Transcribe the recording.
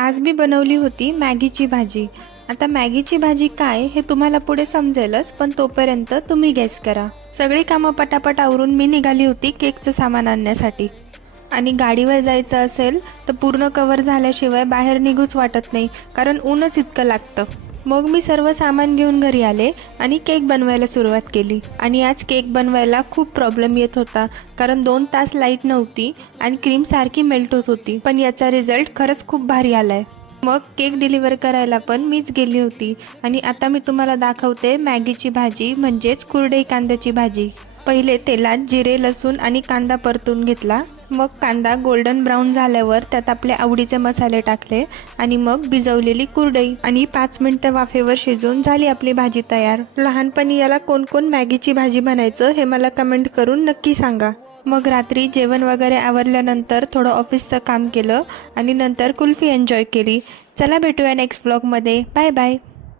आज मी बनवली होती मॅगीची भाजी। आता मॅगीची भाजी काय हे तुम्हाला पुढे समजेलच, पण तोपर्यंत तुम्ही गेस करा। सगळी कामं पटापट आवरून मी निघाली होती केकचं सामान आणण्यासाठी। आणि गाडीवर जायचं असेल तर पूर्ण कव्हर झाल्याशिवाय बाहेर निघूच वाटत नाही, कारण ऊनच इतकं लागतं। मग मी सर्व सामान घेऊन घरी आले आणि केक बनवायला सुरुवात केली। आणि आज केक बनवायला खूप प्रॉब्लेम येत होता, कारण 2 तास लाईट नव्हती आणि क्रीम सारखी मेल्ट होत होती, पण याचा रिझल्ट खरंच खूप भारी आलाय। मग केक डिलिव्हर करायला पण मीच गेली होती। आणि आता मी तुम्हाला दाखवते मॅगीची भाजी, म्हणजेच कुरडई कांद्याची भाजी। पहिले तेलात जिरे, लसूण आणि कांदा परतून घेतला। मग कांदा गोल्डन ब्राउन झाल्यावर त्यात आपले आवडीचे मसाले टाकले आणि मग भिजवलेली कुरडई आणि 5 मिनिटं वाफेवर शिजवून झाली आपली भाजी तयार। लहानपणी याला कोण कोण मॅगीची भाजी म्हणायचं हे मला कमेंट करून नक्की सांगा। मग रात्री जेवण वगैरे आवरल्यानंतर थोडं ऑफिसचं काम केलं आणि नंतर कुल्फी एन्जॉय केली। चला भेटूया नेक्स्ट ब्लॉगमध्ये। Bye bye.